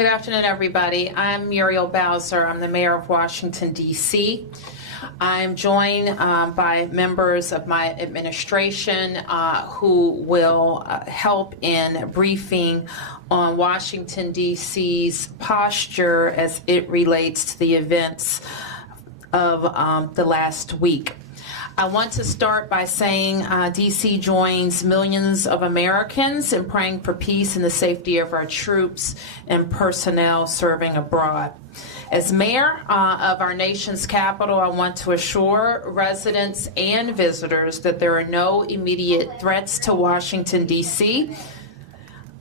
Good afternoon, everybody. I'm Muriel Bowser. I'm the mayor of Washington, D.C. I'm joined by members of my administration who will help in briefing on Washington, D.C.'s posture as it relates to the events of the last week. I want to start by saying D.C. joins millions of Americans in praying for peace and the safety of our troops and personnel serving abroad. As mayor of our nation's capital, I want to assure residents and visitors that there are no immediate threats to Washington, D.C.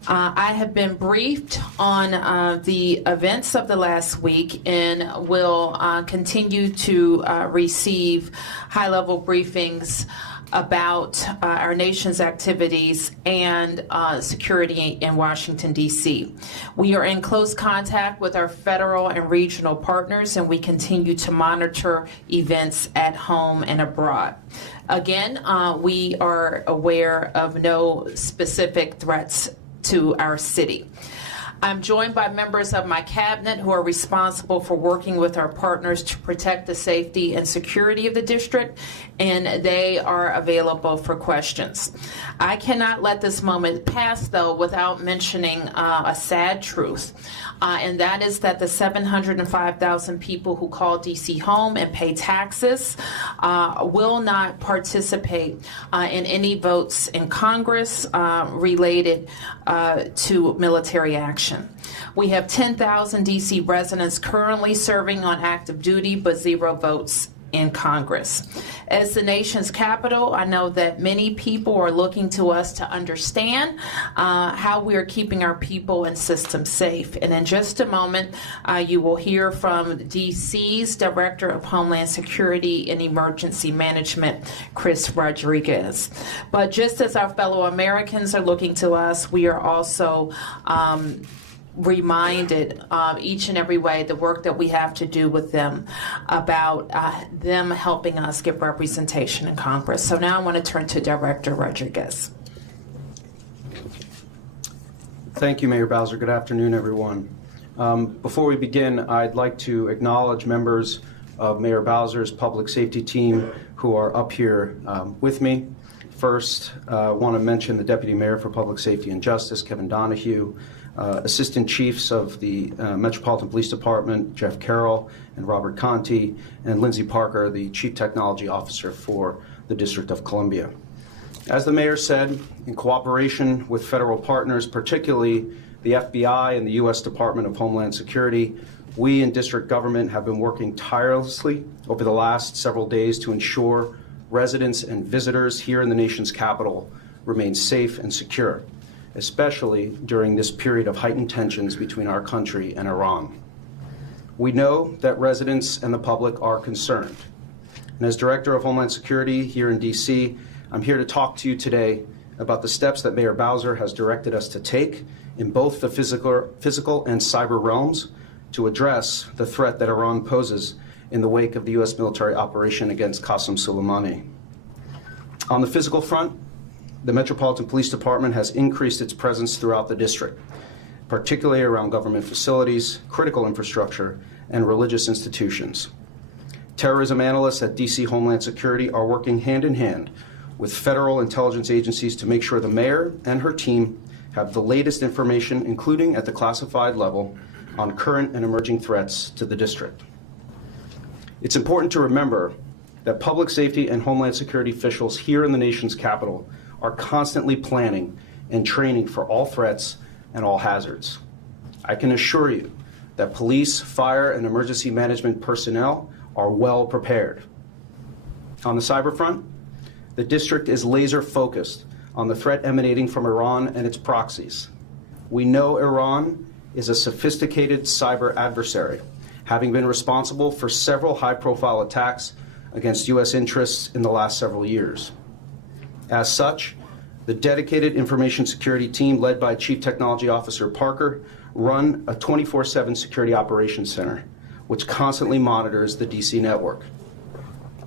I have been briefed on the events of the last week and will continue to receive high-level briefings about our nation's activities and security in Washington, D.C. We are in close contact with our federal and regional partners, and we continue to monitor events at home and abroad. Again, we are aware of no specific threats to our city. I'm joined by members of my cabinet who are responsible for working with our partners to protect the safety and security of the district, and they are available for questions. I cannot let this moment pass, though, without mentioning a sad truth, and that is that the 705,000 people who call D.C. home and pay taxes will not participate in any votes in Congress related to military action. We have 10,000 D.C. residents currently serving on active duty, but 0 votes in Congress. As the nation's capital, I know that many people are looking to us to understand how we are keeping our people and systems safe. And in just a moment, you will hear from D.C.'s Director of Homeland Security and Emergency Management, Chris Rodriguez. But just as our fellow Americans are looking to us, we are also reminded each and every way the work that we have to do with them about them helping us get representation in Congress. So now I want to turn to Director Rodriguez. Thank you, Mayor Bowser. Good afternoon, everyone. Before we begin, I'd like to acknowledge members of Mayor Bowser's public safety team who are up here with me. First, I want to mention the Deputy Mayor for Public Safety and Justice, Kevin Donahue, Assistant Chiefs of the Metropolitan Police Department, Jeff Carroll and Robert Conti, and Lindsay Parker, the Chief Technology Officer for the District of Columbia. As the Mayor said, in cooperation with federal partners, particularly the FBI and the U.S. Department of Homeland Security, we in district government have been working tirelessly over the last several days to ensure residents and visitors here in the nation's capital remain safe and secure, especially during this period of heightened tensions between our country and Iran. We know that residents and the public are concerned. And as Director of Homeland Security here in D.C., I'm here to talk to you today about the steps that Mayor Bowser has directed us to take in both the physical and cyber realms to address the threat that Iran poses in the wake of the U.S. military operation against Qaquem Soleinmani. On the physical front, the Metropolitan Police Department has increased its presence throughout the district, particularly around government facilities, critical infrastructure, and religious institutions. Terrorism analysts at D.C. Homeland Security are working hand in hand with federal intelligence agencies to make sure the mayor and her team have the latest information, including at the classified level, on current and emerging threats to the district. It's important to remember that public safety and Homeland Security officials here in the nation's capital are constantly planning and training for all threats and all hazards. I can assure you that police, fire, and emergency management personnel are well prepared. On the cyber front, the district is laser focused on the threat emanating from Iran and its proxies. We know Iran is a sophisticated cyber adversary, having been responsible for several high-profile attacks against U.S. interests in the last several years. As such, the dedicated information security team led by Chief Technology Officer Parker run a 24/7 security operations center, which constantly monitors the DC network.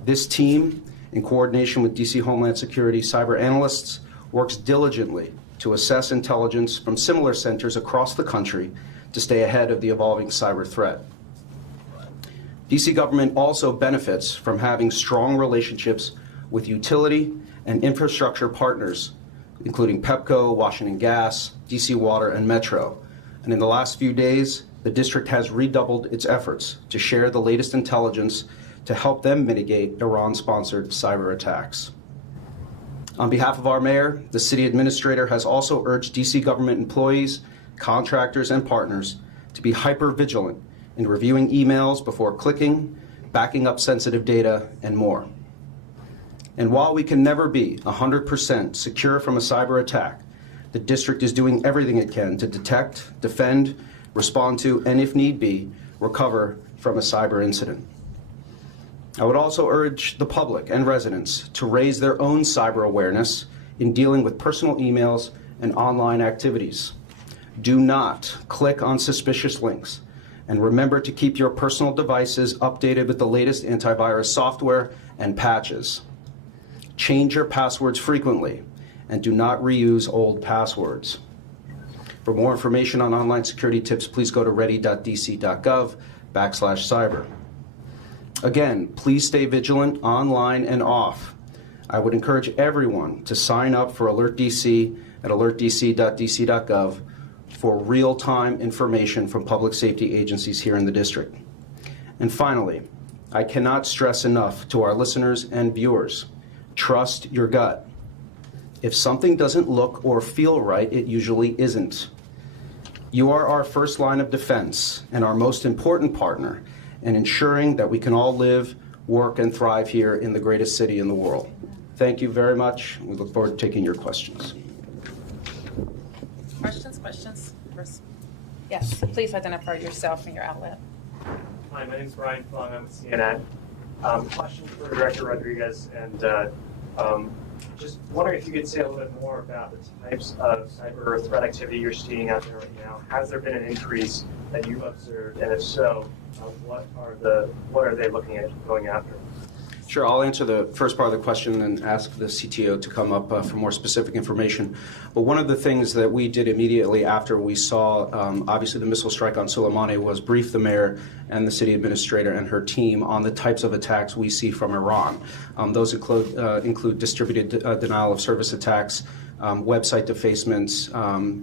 This team, in coordination with DC Homeland Security cyber analysts, works diligently to assess intelligence from similar centers across the country to stay ahead of the evolving cyber threat. DC government also benefits from having strong relationships with utility and infrastructure partners, including Pepco, Washington Gas, DC Water, and Metro. And in the last few days, the district has redoubled its efforts to share the latest intelligence to help them mitigate Iran-sponsored cyber attacks. On behalf of our mayor, the city administrator has also urged DC government employees, contractors, and partners to be hyper-vigilant in reviewing emails before clicking, backing up sensitive data, and more. And while we can never be 100% secure from a cyber attack, the district is doing everything it can to detect, defend, respond to, and if need be, recover from a cyber incident. I would also urge the public and residents to raise their own cyber awareness in dealing with personal emails and online activities. Do not click on suspicious links, and remember to keep your personal devices updated with the latest antivirus software and patches. Change your passwords frequently, and do not reuse old passwords. For more information on online security tips, please go to ready.dc.gov/cyber. Again, please stay vigilant online and off. I would encourage everyone to sign up for Alert DC at alertdc.dc.gov for real-time information from public safety agencies here in the district. And finally, I cannot stress enough to our listeners and viewers, trust your gut. If something doesn't look or feel right, it usually isn't. You are our first line of defense and our most important partner in ensuring that we can all live, work, and thrive here in the greatest city in the world. Thank you very much. We look forward to taking your questions. Questions? Chris? Yes, please identify yourself and your outlet. Hi, my name is Brian Fung. I'm with CNN. Question for Director Rodriguez, and just wondering if you could say a little bit more about the types of cyber threat activity you're seeing out there right now. Has there been an increase that you've observed, and if so, what are they looking at going after? Sure, I'll answer the first part of the question and ask the CTO to come up for more specific information. But one of the things that we did immediately after we saw, obviously, the missile strike on Soleimani was brief the mayor and the city administrator and her team on the types of attacks we see from Iran. Those include distributed denial of service attacks, website defacements,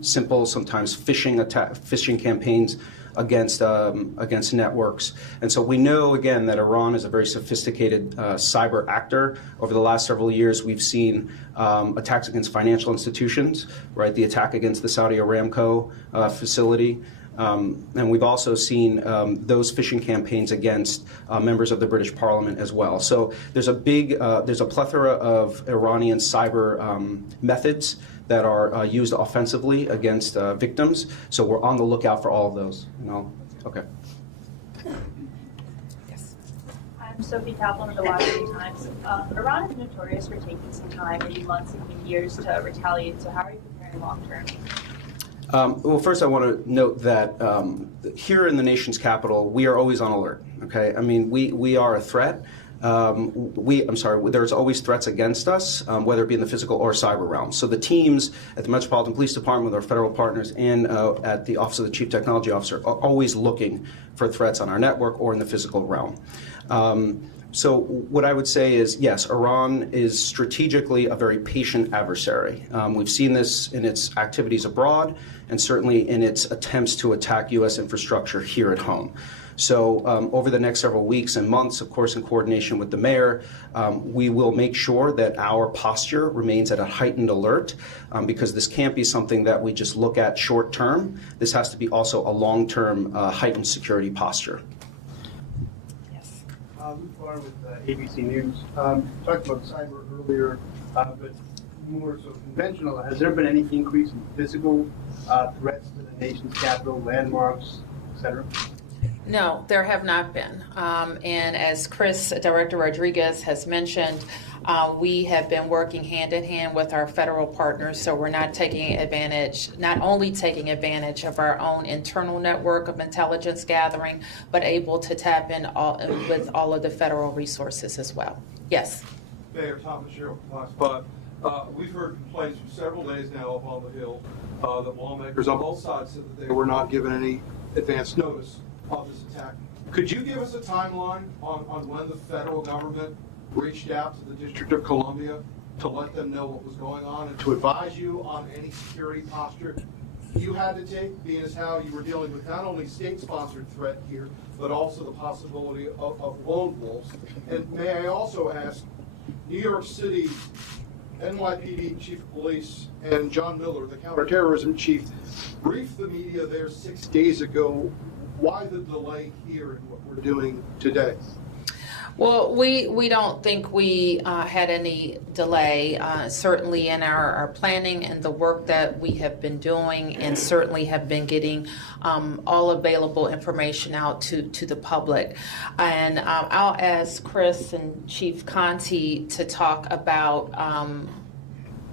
simple, sometimes phishing campaigns against networks. And so we know, again, that Iran is a very sophisticated cyber actor. Over the last several years, we've seen attacks against financial institutions, right? The attack against the Saudi Aramco facility. And we've also seen those phishing campaigns against members of the British Parliament as well. So there's a plethora of Iranian cyber methods that are used offensively against victims. So we're on the lookout for all of those. Okay. Yes. I'm Sophie Kaplan with the Washington Times. Iran is notorious for taking some time, maybe months, even years, to retaliate. So how are you preparing long term? Well, first I want to note that here in the nation's capital, we are always on alert. Okay, I mean we are a threat. There's always threats against us, whether it be in the physical or cyber realm. So the teams at the Metropolitan Police Department with our federal partners and at the Office of the Chief Technology Officer are always looking for threats on our network or in the physical realm. So what I would say is, yes, Iran is strategically a very patient adversary. We've seen this in its activities abroad and certainly in its attempts to attack U.S. infrastructure here at home. So over the next several weeks and months, of course, in coordination with the mayor, we will make sure that our posture remains at a heightened alert because this can't be something that we just look at short term. This has to be also a long-term heightened security posture. Yes. Luke Barr with ABC News. Talked about cyber earlier, but more so conventional. Has there been any increase in physical threats to the nation's capital, landmarks, et cetera? No, there have not been. And as Director Rodriguez has mentioned, we have been working hand in hand with our federal partners, so we're not only taking advantage of our own internal network of intelligence gathering, but able to tap in with all of the federal resources as well. Yes. Mayor Thomas Sherrill, Fox 5. We've heard complaints for several days now up on the Hill that lawmakers on both sides said that they were not given any advance notice of this attack. Could you give us a timeline on when the federal government reached out to the District of Columbia to let them know what was going on and to advise you on any security posture you had to take, being as how you were dealing with not only state-sponsored threat here, but also the possibility of lone wolves? And may I also ask, New York City NYPD Chief of Police and John Miller, the counterterrorism chief, briefed the media there 6 days ago. Why the delay here in what we're doing today? Well, we don't think we had any delay, certainly in our planning and the work that we have been doing, and certainly have been getting all available information out to the public. And I'll ask Chris and Chief Conti to talk about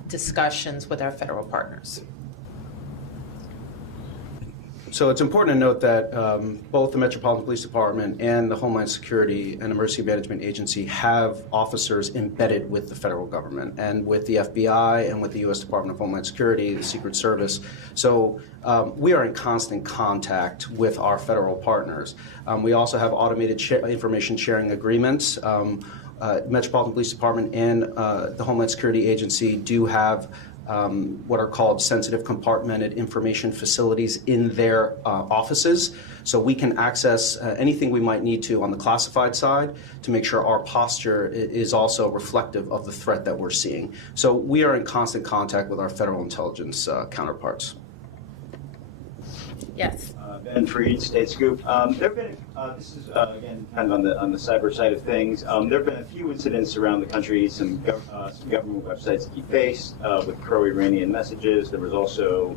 discussions with our federal partners. So it's important to note that both the Metropolitan Police Department and the Homeland Security and Emergency Management Agency have officers embedded with the federal government and with the FBI and with the U.S. Department of Homeland Security, the Secret Service. So we are in constant contact with our federal partners. We also have automated information sharing agreements. Metropolitan Police Department and the Homeland Security Agency do have what are called sensitive compartmented information facilities in their offices. So we can access anything we might need to on the classified side to make sure our posture is also reflective of the threat that we're seeing. So we are in constant contact with our federal intelligence counterparts. Yes. Ben Freed, State Scoop. There have been, this is again kind of on the cyber side of things. There have been a few incidents around the country, some government websites defaced with pro-Iranian messages. There was also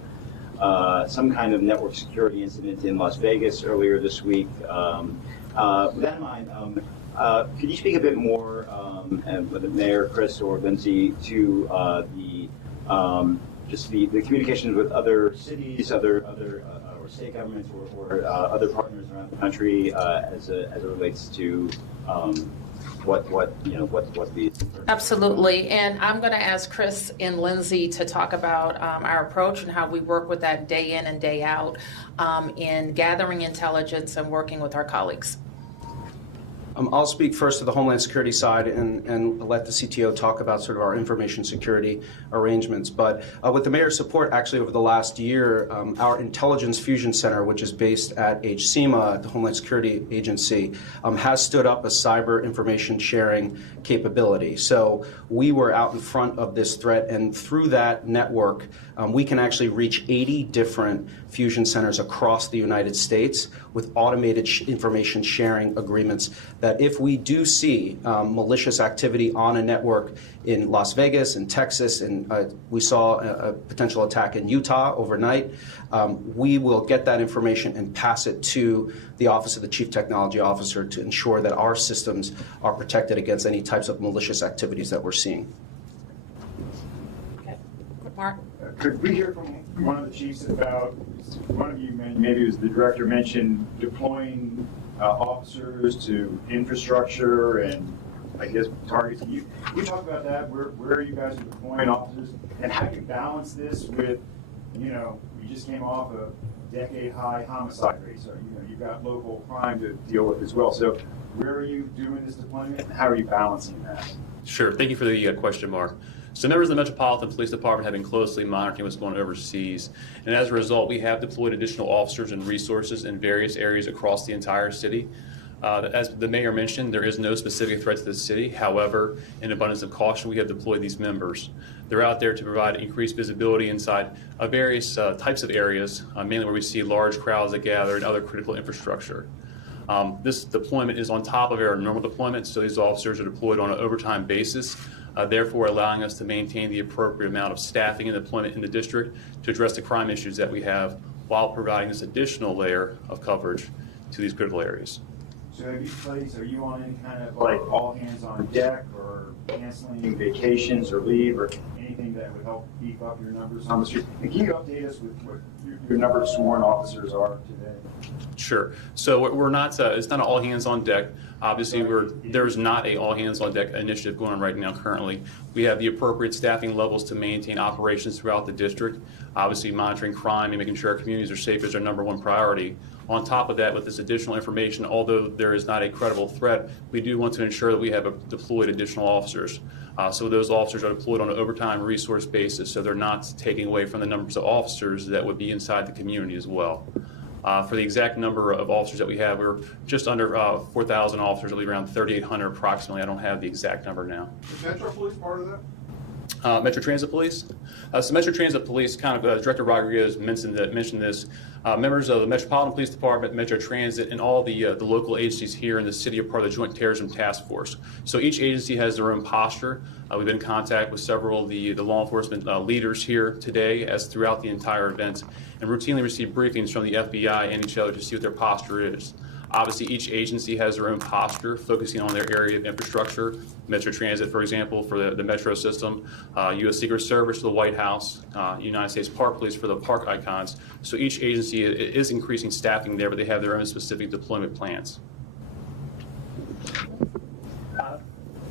some kind of network security incident in Las Vegas earlier this week. With that in mind, could you speak a bit more, and whether Mayor, Chris, or Lindsay, to just the communications with other cities, other state governments, or other partners around the country as it relates to what the Absolutely, and I'm going to ask Chris and Lindsay to talk about our approach and how we work with that day in and day out in gathering intelligence and working with our colleagues. I'll speak first to the Homeland Security side and let the CTO talk about sort of our information security arrangements. But with the mayor's support, actually over the last year, our Intelligence Fusion Center, which is based at HCMA, the Homeland Security Agency, has stood up a cyber information sharing capability. So we were out in front of this threat, and through that network, we can actually reach 80 different fusion centers across the United States with automated information sharing agreements that if we do see malicious activity on a network in Las Vegas and Texas, and we saw a potential attack in Utah overnight, we will get that information and pass it to the Office of the Chief Technology Officer to ensure that our systems are protected against any types of malicious activities that we're seeing. Okay. Mark? Could we hear from one of the chiefs about, one of you, maybe it was the director, mentioned deploying officers to infrastructure and I guess targets? Can you talk about that? Where are you guys deploying officers, and how do you balance this with, we just came off a decade-high homicide rate, so you've got local crime to deal with as well. So where are you doing this deployment, and how are you balancing that? Sure. Thank you for the question, Mark. So members of the Metropolitan Police Department have been closely monitoring what's going on overseas, and as a result, we have deployed additional officers and resources in various areas across the entire city. As the mayor mentioned, there is no specific threat to the city. However, in abundance of caution, we have deployed these members. They're out there to provide increased visibility inside various types of areas, mainly where we see large crowds that gather and other critical infrastructure. This deployment is on top of our normal deployment, so these officers are deployed on an overtime basis, therefore allowing us to maintain the appropriate amount of staffing and deployment in the district to address the crime issues that we have while providing this additional layer of coverage to these critical areas. So are you on any kind of like all hands on deck, or canceling vacations or leave, or anything that would help beef up your numbers on the street? And can you update us with what your number of sworn officers are today? Sure. So we're not, it's not an all hands on deck. Obviously, there's not a all hands on deck initiative going on right now currently. We have the appropriate staffing levels to maintain operations throughout the district. Obviously, monitoring crime and making sure our communities are safe is our #1 priority. On top of that, with this additional information, although there is not a credible threat, we do want to ensure that we have deployed additional officers. So those officers are deployed on an overtime resource basis, so they're not taking away from the numbers of officers that would be inside the community as well. For the exact number of officers that we have, we're just under 4,000 officers, I believe around 3,800 approximately. I don't have the exact number now. Is Metro Police part of that? Metro Transit Police. So Metro Transit Police, kind of Director Rodriguez mentioned this. Members of the Metropolitan Police Department, Metro Transit, and all the local agencies here in the city are part of the Joint Terrorism Task Force. So each agency has their own posture. We've been in contact with several of the law enforcement leaders here today, as throughout the entire event, and routinely receive briefings from the FBI and each other to see what their posture is. Obviously, each agency has their own posture, focusing on their area of infrastructure. Metro Transit, for example, for the metro system, U.S. Secret Service for the White House, United States Park Police for the park icons. So each agency is increasing staffing there, but they have their own specific deployment plans.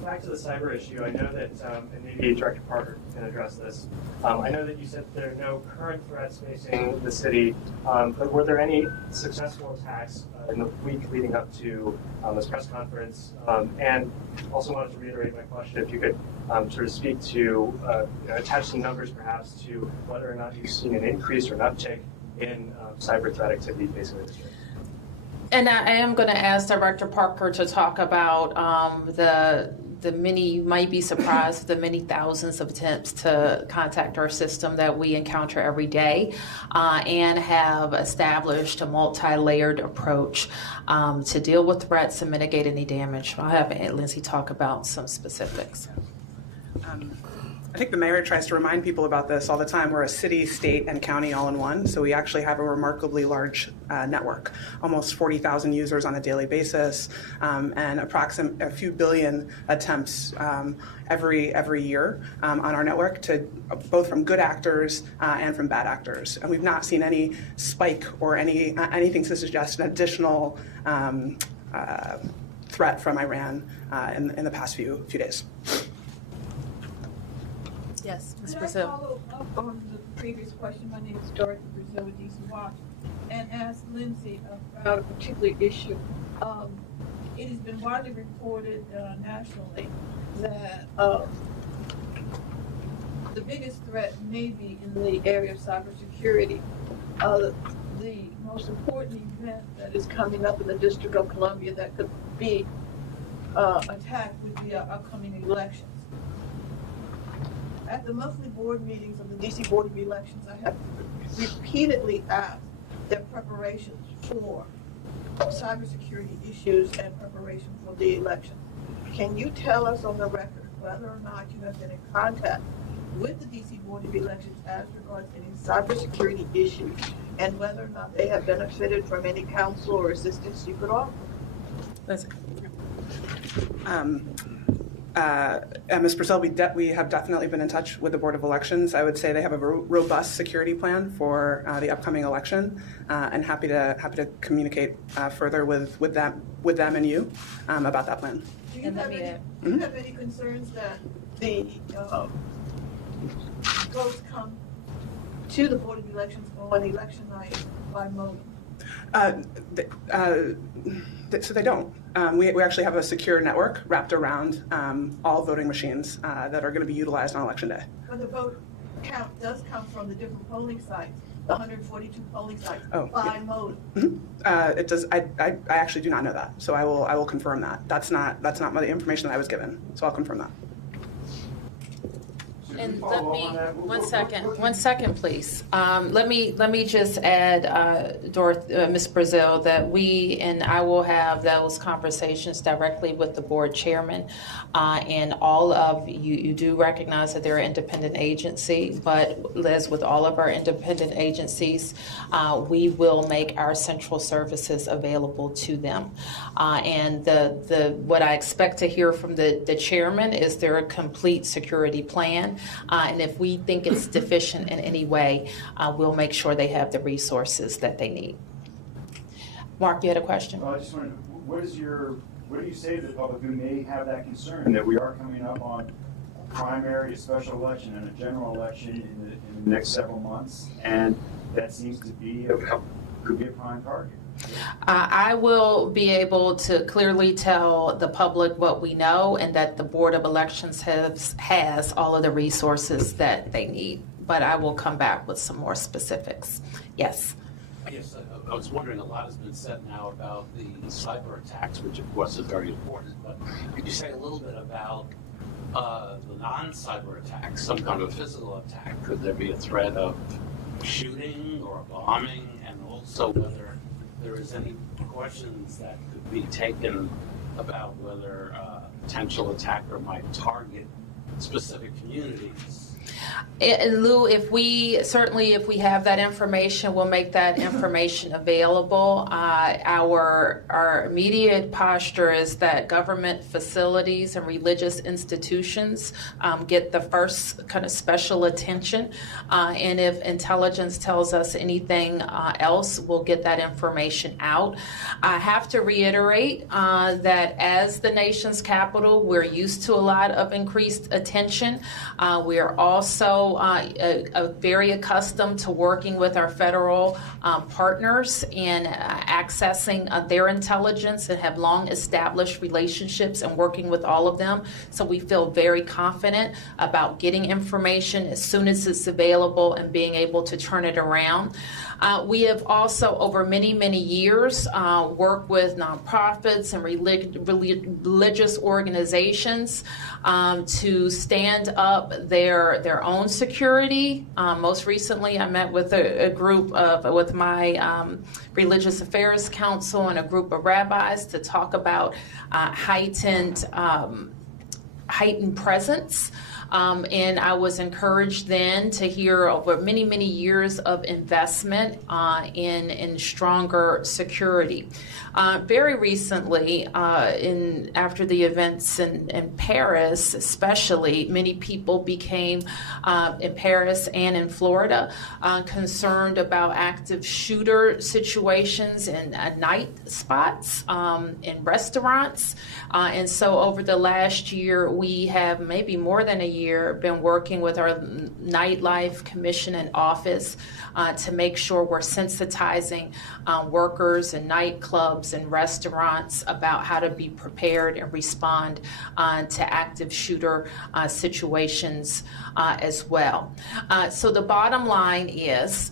Back to the cyber issue, I know that, and maybe Director Parker can address this. I know that you said there are no current threats facing the city, but were there any successful attacks in the week leading up to this press conference? And also wanted to reiterate my question, if you could sort of speak to, attach some numbers perhaps to whether or not you've seen an increase or an uptick in cyber threat activity facing the district. And I am going to ask Director Parker to talk about the many, you might be surprised, the many thousands of attempts to contact our system that we encounter every day, and have established a multi-layered approach to deal with threats and mitigate any damage. I'll have Lindsay talk about some specifics. I think the mayor tries to remind people about this all the time. We're a city, state, and county all in one, so we actually have a remarkably large network, almost 40,000 users on a daily basis, and approximately a few billion attempts every year on our network, to both from good actors and from bad actors. And we've not seen any spike or anything to suggest an additional threat from Iran in the past few days. Yes, Ms. Could I Brazil. follow up on the previous question? My name is Dorothy Brazil with DC Watch, and ask Lindsay about a particular issue. It has been widely reported nationally that the biggest threat may be in the area of cybersecurity. The most important event that is coming up in the District of Columbia that could be attacked would be our upcoming elections. At the monthly board meetings of the DC Board of Elections, I have repeatedly asked their preparations for cybersecurity issues and preparation for the elections. Can you tell us on the record whether or not you have been in contact with the DC Board of Elections as regards any cybersecurity issues, and whether or not they have benefited from any counsel or assistance you could offer? Ms. Purcell, we have definitely been in touch with the Board of Elections. I would say they have a robust security plan for the upcoming election, and happy to communicate further with them and you about that plan. Do you have any concerns that the votes come to the Board of Elections on election night by modem? So they don't. We actually have a secure network wrapped around all voting machines that are going to be utilized on Election Day. But the vote count does come from the different polling sites, the 142 polling sites, by modem. It does. I actually do not know that, so I will confirm that. That's not the information that I was given, so I'll confirm that. And let me, one second, please. Let me just add, Ms. Brazil, that I will have those conversations directly with the board chairman. And all of you do recognize that they're an independent agency, but as with all of our independent agencies, we will make our central services available to them. And what I expect to hear from the chairman is there a complete security plan. And if we think it's deficient in any way, we'll make sure they have the resources that they need. Mark, you had a question? I just wanted, what do you say to the public who may have that concern that we are coming up on a primary, a special election, and a general election in the next several months, and that seems to be could be a prime target? I will be able to clearly tell the public what we know and that the Board of Elections has all of the resources that they need. But I will come back with some more specifics. Yes. Yes, I was wondering, a lot has been said now about the cyber attacks, which of course is very important, but could you say a little bit about the non-cyber attacks, some kind of a physical attack? Could there be a threat of shooting or bombing, and also whether there is any precautions that could be taken about whether a potential attacker might target specific communities? Lou, if we have that information, we'll make that information available. Our immediate posture is that government facilities and religious institutions get the first kind of special attention. And if intelligence tells us anything else, we'll get that information out. I have to reiterate that as the nation's capital, we're used to a lot of increased attention. We are also very accustomed to working with our federal partners and accessing their intelligence, and have long established relationships and working with all of them. So we feel very confident about getting information as soon as it's available and being able to turn it around. We have also, over many, many years, worked with nonprofits and religious organizations to stand up their own security. Most recently, I met with a group with my Religious Affairs Council and a group of rabbis to talk about heightened presence. And I was encouraged then to hear over many, many years of investment in stronger security. Very recently, after the events in Paris, especially, many people became, in Paris and in Florida, concerned about active shooter situations in night spots, in restaurants. And so over the last year, we have maybe more than a year been working with our Nightlife Commission and office to make sure we're sensitizing workers in nightclubs and restaurants about how to be prepared and respond to active shooter situations as well. So the bottom line is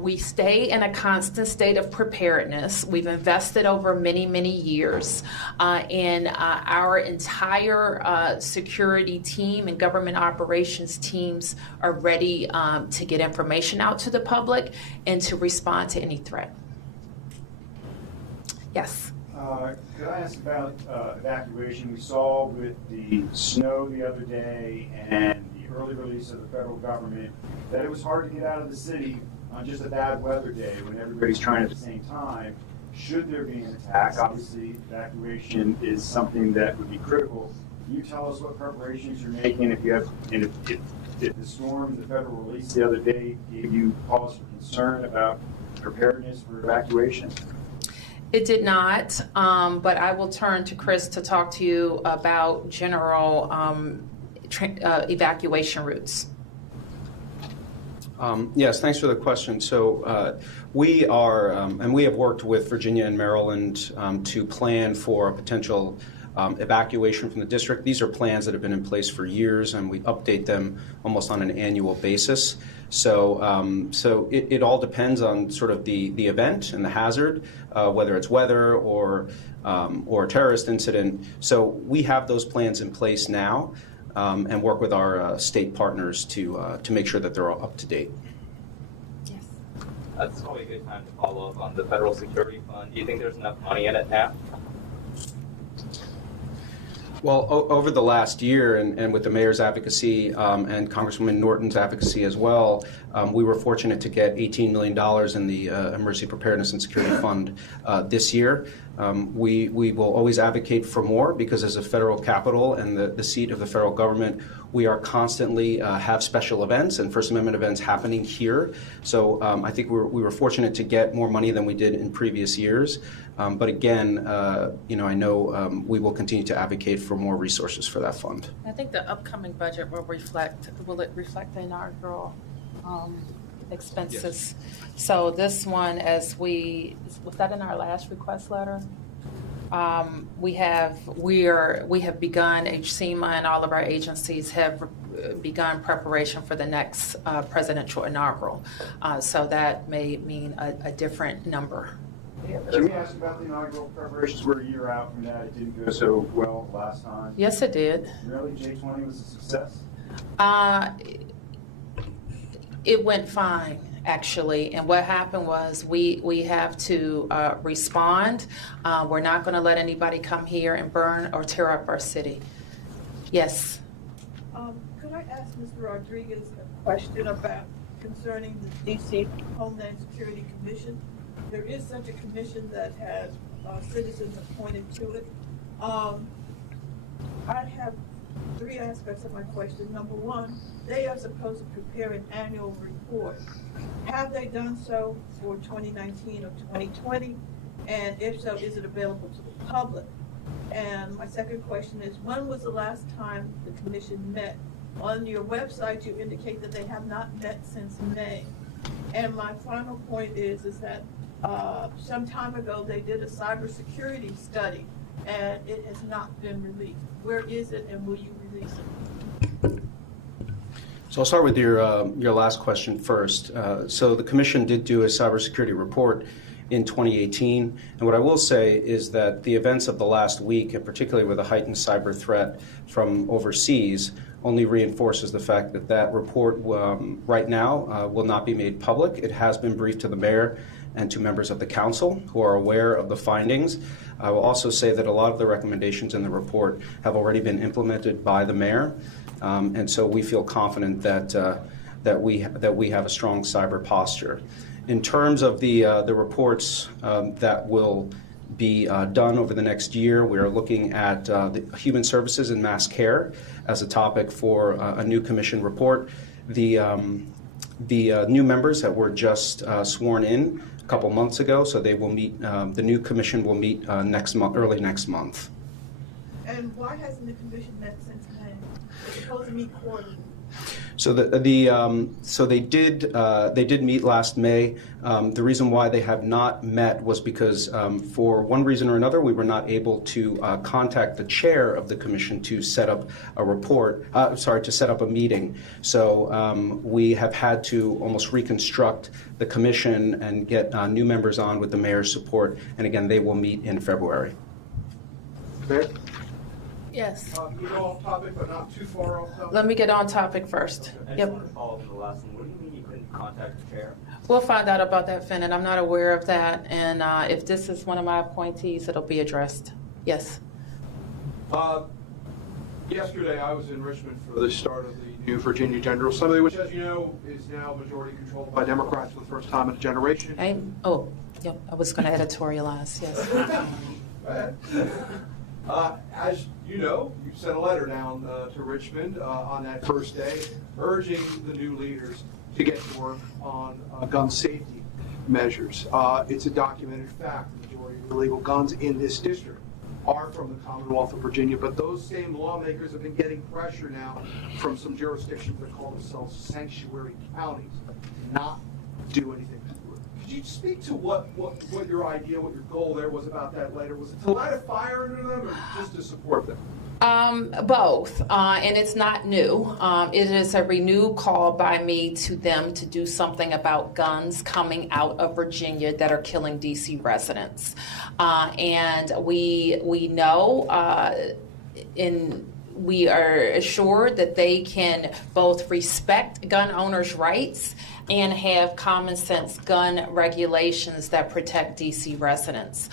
we stay in a constant state of preparedness. We've invested over many, many years in our entire security team and government operations teams are ready to get information out to the public and to respond to any threat. Yes. Could I ask about evacuation? We saw with the snow the other day and the early release of the federal government that it was hard to get out of the city on just a bad weather day when everybody's trying at the same time. Should there be an attack, obviously evacuation is something that would be critical. Can you tell us what preparations you're making if the storm, the federal release the other day gave you cause for concern about preparedness for evacuation? It did not, but I will turn to Chris to talk to you about general evacuation routes. Yes, thanks for the question. So we are, and we have worked with Virginia and Maryland to plan for a potential evacuation from the district. These are plans that have been in place for years, and we update them almost on an annual basis. So, it all depends on sort of the event and the hazard, whether it's weather or a terrorist incident. So we have those plans in place now, and work with our state partners to make sure that they're all up to date. Yes. That's probably a good time to follow up on the federal security fund. Do you think there's enough money in it now? Well, over the last year, and with the mayor's advocacy and Congresswoman Norton's advocacy as well, we were fortunate to get $18 million in the Emergency Preparedness and Security Fund this year. We will always advocate for more because as a federal capital and the seat of the federal government, We are constantly have special events and First Amendment events happening here. So I think we were fortunate to get more money than we did in previous years. But again, I know we will continue to advocate for more resources for that fund. I think the upcoming budget will reflect the inaugural expenses? Yes. So this one, was that in our last request letter? We have begun, HCMA and all of our agencies have begun preparation for the next presidential inaugural. So that may mean a different number. Can we ask about the inaugural preparations? We're a year out from that. It didn't go so well last time. Yes, it did. Really? J20 was a success? It went fine, actually. And what happened was we have to respond. We're not going to let anybody come here and burn or tear up our city. Yes. Could I ask Mr. Rodriguez a question concerning the D.C. Homeland Security Commission? There is such a commission that has citizens appointed to it. I have three aspects of my question. Number one, they are supposed to prepare an annual report. Have they done so for 2019 or 2020? And if so, is it available to the public? And my second question is, when was the last time the commission met? On your website, you indicate that they have not met since May. And my final point is that some time ago they did a cybersecurity study, and it has not been released. Where is it, and will you release it? So I'll start with your last question first. So the Commission did do a cybersecurity report in 2018, and what I will say is that the events of the last week, and particularly with a heightened cyber threat from overseas, only reinforces the fact that that report right now will not be made public. It has been briefed to the mayor and to members of the council who are aware of the findings. I will also say that a lot of the recommendations in the report have already been implemented by the mayor, and so we feel confident that we have a strong cyber posture. In terms of the reports that will be done over the next year, we are looking at the human services and mass care as a topic for a new commission report. The new members that were just sworn in a couple months ago, so they will meet. The new commission will meet next month, early next month. And why hasn't the commission met since May? They're supposed to meet quarterly. So so they did meet last May. The reason why they have not met was because for one reason or another we were not able to contact the chair of the commission to set up to set up a meeting. So we have had to almost reconstruct the commission and get new members on with the mayor's support. And again, they will meet in February. Okay. Yes. You go off topic, but not too far off topic. Let me get on topic first. I just want to follow up on the last one. What do you mean you couldn't contact the chair? We'll find out about that, Finn, and I'm not aware of that. And if this is one of my appointees, it'll be addressed. Yes. Yesterday, I was in Richmond for the start of the new Virginia General Assembly, which, as you know, is now majority controlled by Democrats for the first time in a generation. Yep. I was going to editorialize. Yes. As you know, you sent a letter down to Richmond on that first day, urging the new leaders to get to work on gun safety measures. It's a documented fact the majority of illegal guns in this district are from the Commonwealth of Virginia, but those same lawmakers have been getting pressure now from some jurisdictions that call themselves sanctuary counties to not do anything. Could you speak to what your idea, what your goal there was about that letter? Was it to light a fire under them or just to support them? Both, and it's not new. It is a renewed call by me to them to do something about guns coming out of Virginia that are killing D.C. residents. And we know we are assured that they can both respect gun owners' rights and have common sense gun regulations that protect DC residents.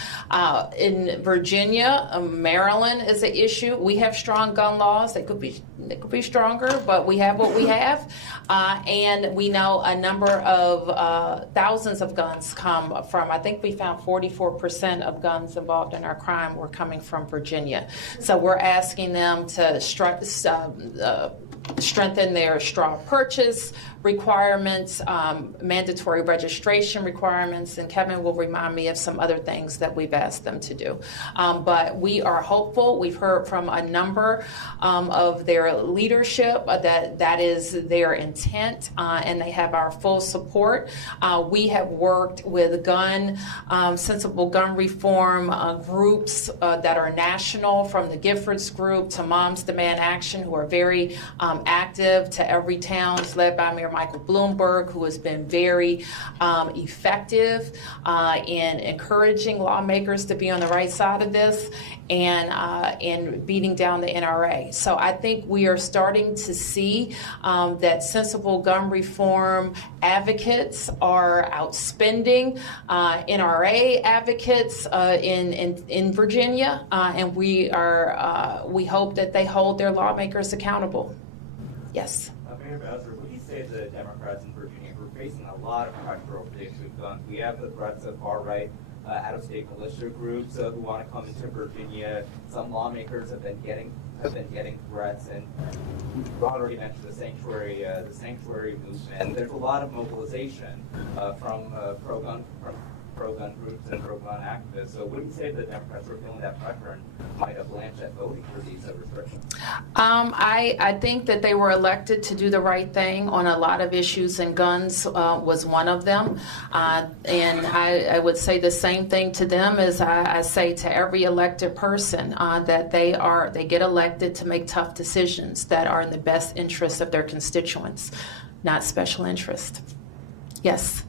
In Virginia, Maryland is an issue. We have strong gun laws. They could be stronger, but we have what we have. And we know a number of thousands of guns come from, I think we found 44% of guns involved in our crime were coming from Virginia. So we're asking them to strengthen their straw purchase requirements, mandatory registration requirements, and Kevin will remind me of some other things that we've asked them to do. But we are hopeful. We've heard from a number of their leadership that is their intent, and they have our full support. We have worked with sensible gun reform groups that are national, from the Giffords Group to Moms Demand Action, who are very active, to Every Towns, led by Mayor Michael Bloomberg, who has been very effective in encouraging lawmakers to be on the right side of this and beating down the NRA. So I think we are starting to see that sensible gun reform advocates are outspending NRA advocates in Virginia, and we hope that they hold their lawmakers accountable. Yes. Mayor Bowser, what do you say to the Democrats in Virginia who are facing a lot of pressure over the issue of guns? We have the threats of far-right out-of-state militia groups who want to come into Virginia. Some lawmakers have been getting threats, and Ron already mentioned the sanctuary movement. There's a lot of mobilization from pro-gun groups and pro-gun activists. So what do you say to the Democrats who are feeling that pressure and might have blanched at voting for these restrictions? I think that they were elected to do the right thing on a lot of issues, and guns was one of them. And I would say the same thing to them as I say to every elected person, that they get elected to make tough decisions that are in the best interest of their constituents, not special interest. Yes.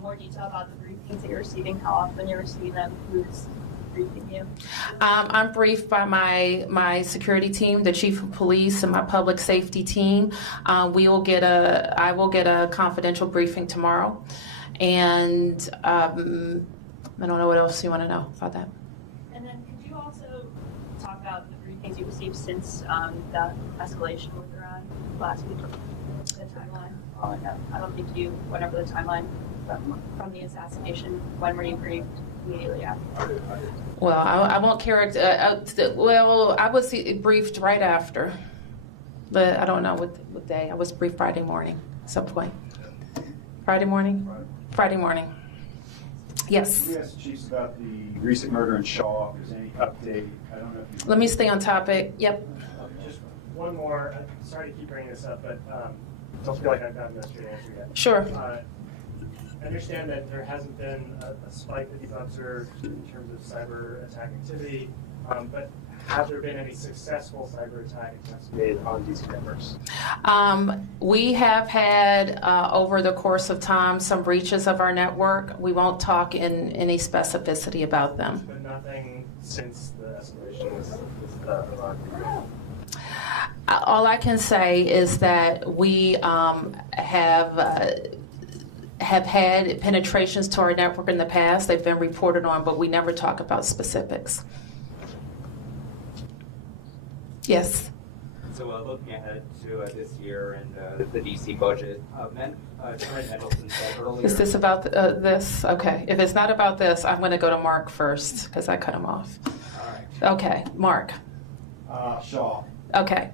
More detail about the briefings that you're receiving, how often you're receiving them, who's briefing you? I'm briefed by my security team, the chief of police, and my public safety team. I will get a confidential briefing tomorrow, and I don't know what else you want to know about that. And then could you also talk about the briefings you received since the escalation with Iran last week? The timeline. I don't think you went over the timeline from the assassination. When were you briefed? Immediately after? Well, I won't character. I was briefed right after, but I don't know what day. I was briefed Friday morning, at some point. Friday morning. Yes. We asked the chiefs about the recent murder in Shaw. If there's any update, I don't know. Let me stay on topic. Yep. Just one more. Sorry to keep bringing this up, but don't feel like I've gotten a straight answer yet. Sure. I understand that there hasn't been a spike that you've observed in terms of cyber attack activity, but have there been any successful cyber attack attempts made on DC networks? We have had, over the course of time, some breaches of our network. We won't talk in any specificity about them. But nothing since the escalation with Iran? All I can say is that we have had penetrations to our network in the past. They've been reported on, but we never talk about specifics. Yes. So looking ahead to this year and the DC budget, Chairman Mendelson said earlier... Is this about this? Okay. If it's not about this, I'm going to go to Mark first, because I cut him off. All right. Okay. Mark. Shaw. Okay.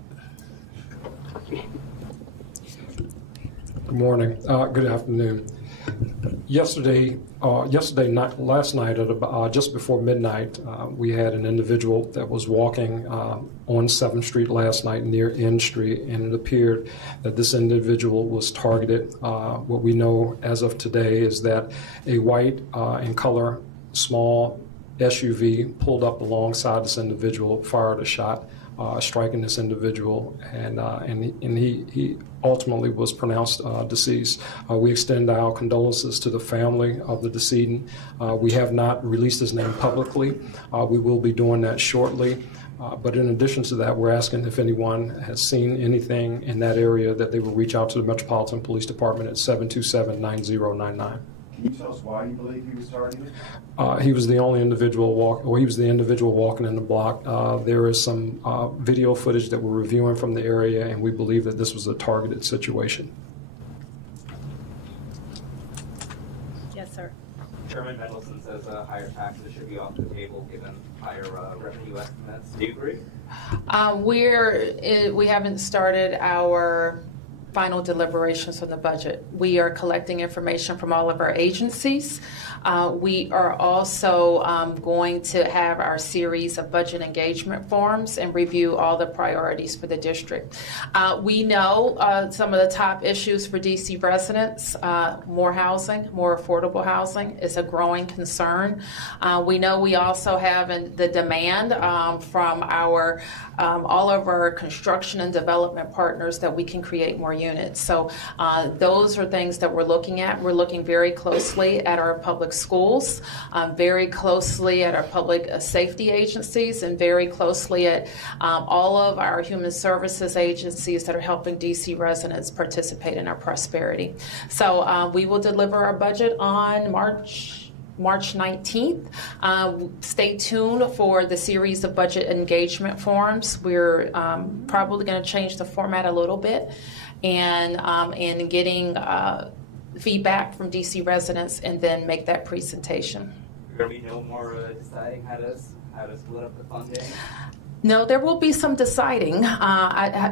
Good morning. Good afternoon. Last night at about, just before midnight, we had an individual that was walking on 7th Street last night near N Street, and it appeared that this individual was targeted. What we know as of today is that a white in color small SUV pulled up alongside this individual, fired a shot, striking this individual, and he ultimately was pronounced deceased. We extend our condolences to the family of the decedent. We have not released his name publicly. We will be doing that shortly. But in addition to that, we're asking if anyone has seen anything in that area that they will reach out to the Metropolitan Police Department at 727-9099. Can you tell us why you believe he was targeted? He was the only individual he was the individual walking in the block. There is some video footage that we're reviewing from the area, and we believe that this was a targeted situation. Yes, sir. Chairman Mendelson says higher taxes should be off the table given higher revenue estimates. Do you agree? We haven't started our final deliberations on the budget. We are collecting information from all of our agencies. We are also going to have our series of budget engagement forums and review all the priorities for the district. We know some of the top issues for DC residents. More housing, more affordable housing is a growing concern. We know we also have the demand from our all of our construction and development partners that we can create more units. So those are things that we're looking at. We're looking very closely at our public schools, very closely at our public safety agencies, and very closely at all of our human services agencies that are helping DC residents participate in our prosperity. So we will deliver our budget on March 19th. Stay tuned for the series of budget engagement forums. We're probably going to change the format a little bit and getting feedback from DC residents and then make that presentation. There will be no more deciding how to split up the funding? No, there will be some deciding.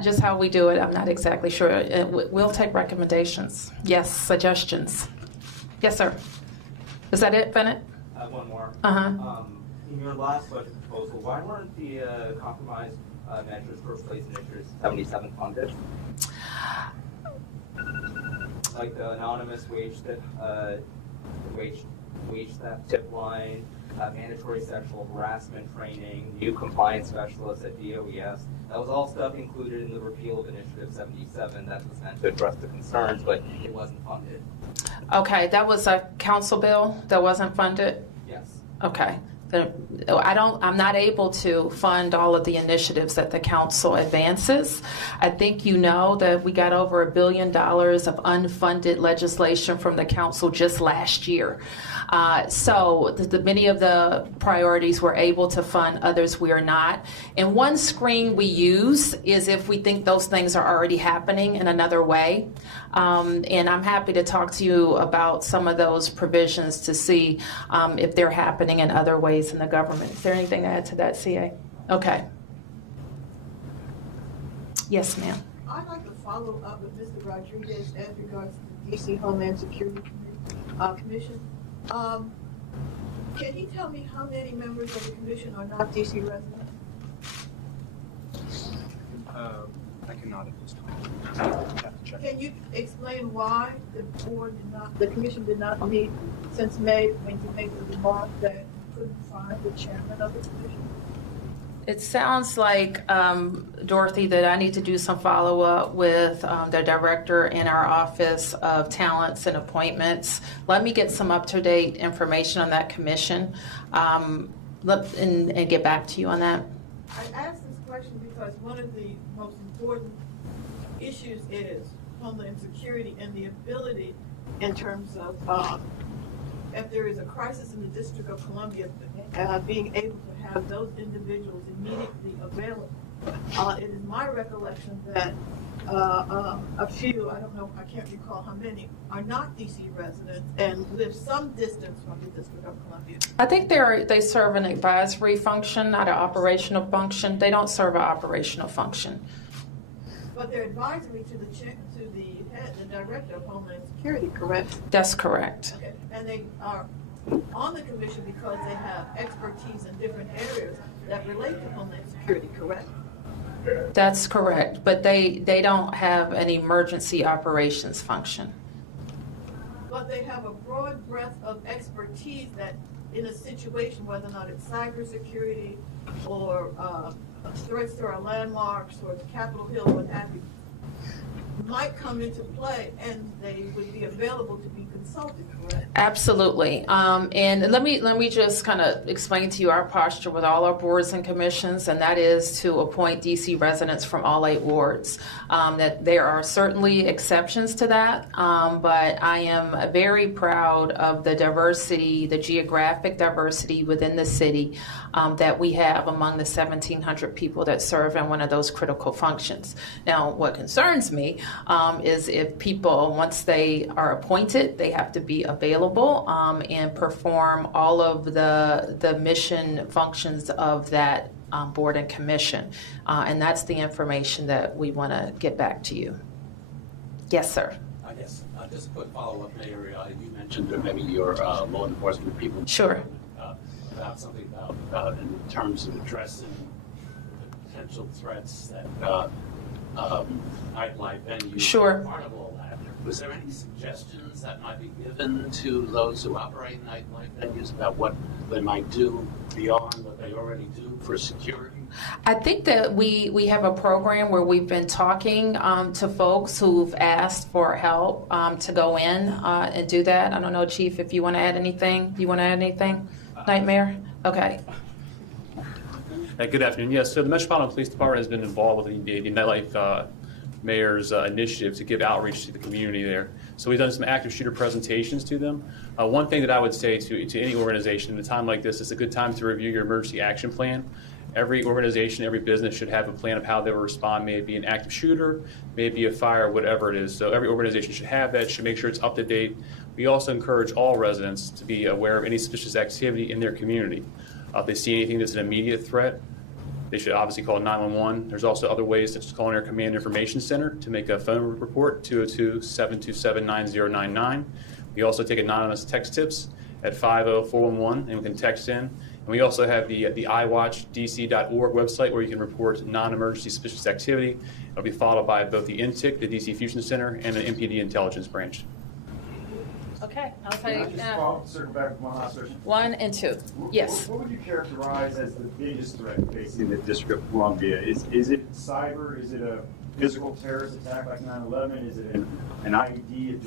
Just how we do it, I'm not exactly sure. We'll take recommendations. Yes, suggestions. Yes, sir. Is that it, Bennett? One more. Uh-huh. In your last budget proposal, why weren't the compromise measures, first place initiatives, 77 funded? Like the anonymous wage theft tip line, mandatory sexual harassment training, new compliance specialists at DOES. That was all stuff included in the repeal of Initiative 77 that was meant to address the concerns, but it wasn't funded. Okay, that was a council bill that wasn't funded? Yes. Okay. I'm not able to fund all of the initiatives that the council advances. I think you know that we got over $1 billion of unfunded legislation from the council just last year. So many of the priorities we're able to fund, others we are not. And one screen we use is if we think those things are already happening in another way. And I'm happy to talk to you about some of those provisions to see if they're happening in other ways in the government. Is there anything to add to that, CA? Okay. Yes, ma'am. I'd like to follow up with Mr. Rodriguez as regards to the DC Homeland Security Commission. Can you tell me how many members of the commission are not DC residents? I cannot at this time. I have to check. Can you explain why the commission did not meet since May when you made the remark that you couldn't find the chairman of the commission? It sounds like, Dorothy, that I need to do some follow-up with the director in our Office of Talents and Appointments. Let me get some up-to-date information on that commission and get back to you on that. I asked this question because one of the most important issues is Homeland Security and the ability in terms of if there is a crisis in the District of Columbia, being able to have those individuals immediately available. It is my recollection that a few, I don't know, I can't recall how many, are not DC residents and live some distance from the District of Columbia. I think they serve an advisory function, not an operational function. They don't serve an operational function. But they're advisory to the head, the director of Homeland Security, correct? That's correct. Okay. And they are on the commission because they have expertise in different areas that relate to Homeland Security, correct? That's correct, but they don't have an emergency operations function. But they have a broad breadth of expertise that in a situation, whether or not it's cybersecurity or threats to our landmarks or the Capitol Hill, what have you, might come into play and they would be available to be consulted, correct? Absolutely. And let me just kind of explain to you our posture with all our boards and commissions, and that is to appoint DC residents from all 8 wards. That there are certainly exceptions to that, but I am very proud of the diversity, the geographic diversity within the city that we have among the 1,700 people that serve in one of those critical functions. Now, what concerns me is if people, once they are appointed, they have to be available and perform all of the mission functions of that board and commission. And that's the information that we want to get back to you. Yes, sir. I guess just a quick follow-up, Mayor. You mentioned that maybe your law enforcement people. Sure. About something about in terms of addressing the potential threats that nightlife venues Sure. are part of all that. Was there any suggestions that might be given to those who operate nightlife venues about what they might do beyond what they already do for security? I think that we have a program where we've been talking to folks who've asked for help to go in and do that. I don't know, Chief, if you want to add anything. You want to add anything? Nightmare? Okay. Good afternoon. Yes, so the Metropolitan Police Department has been involved with the Nightlife Mayor's initiative to give outreach to the community there. So we've done some active shooter presentations to them. One thing that I would say to any organization in a time like this, it's a good time to review your emergency action plan. Every organization, every business should have a plan of how they will respond. May it be an active shooter, may it be a fire, whatever it is. So every organization should have that, should make sure it's up to date. We also encourage all residents to be aware of any suspicious activity in their community. If they see anything that's an immediate threat, they should obviously call 911. There's also other ways, such as calling our Command Information Center to make a phone report, 202-727-9099. We also take anonymous text tips at 50411, and we can text in. And we also have the iWatchDC.org website where you can report non-emergency suspicious activity. It'll be followed by both the INTIC, the DC Fusion Center, and the MPD Intelligence Branch. Okay, I'll tell you now. Circle back with one last question. 1 and 2. Yes. What would you characterize as the biggest threat facing the District of Columbia? Is it cyber? Is it a physical terrorist attack like 9/11? Is it an IED?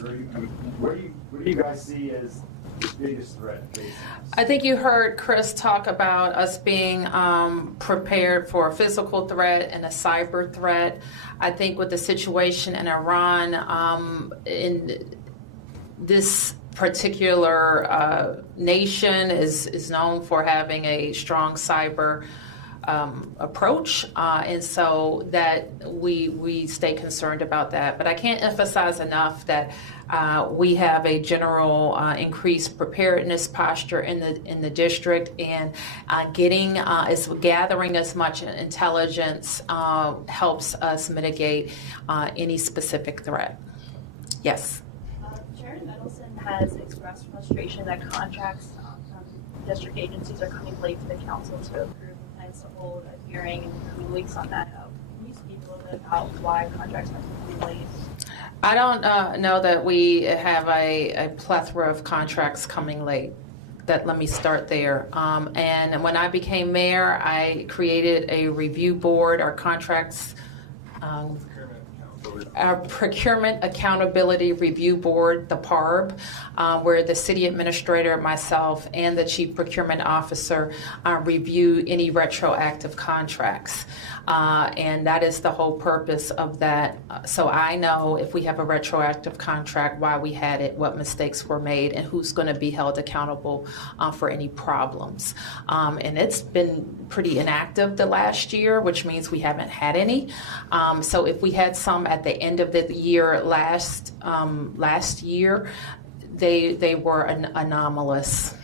What do you guys see as the biggest threat facing us? I think you heard Chris talk about us being prepared for a physical threat and a cyber threat. I think with the situation in Iran, in this particular nation is known for having a strong cyber approach, and so that we stay concerned about that. But I can't emphasize enough that we have a general increased preparedness posture in the district, and gathering as much intelligence helps us mitigate any specific threat. Yes. Has expressed frustration that contracts from district agencies are coming late to the council to approve and plans to hold a hearing in the coming weeks on that. Can you speak a little bit about why contracts are coming late? I don't know that we have a plethora of contracts coming late. Let me start there. And when I became mayor, I created a review board, our contracts. Our Procurement Accountability Review Board, the PARB, where the city administrator, myself, and the chief procurement officer review any retroactive contracts. And that is the whole purpose of that. So I know if we have a retroactive contract, why we had it, what mistakes were made, and who's going to be held accountable for any problems. And it's been pretty inactive the last year, which means we haven't had any. So if we had some at the end of the year last year, they were anomalous.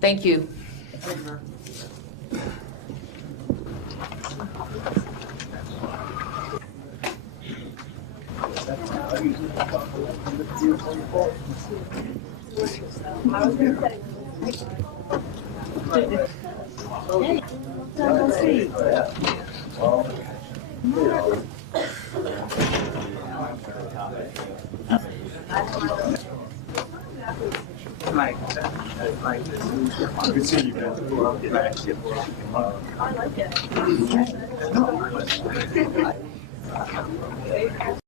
Thank you. Good seeing you guys. I like it.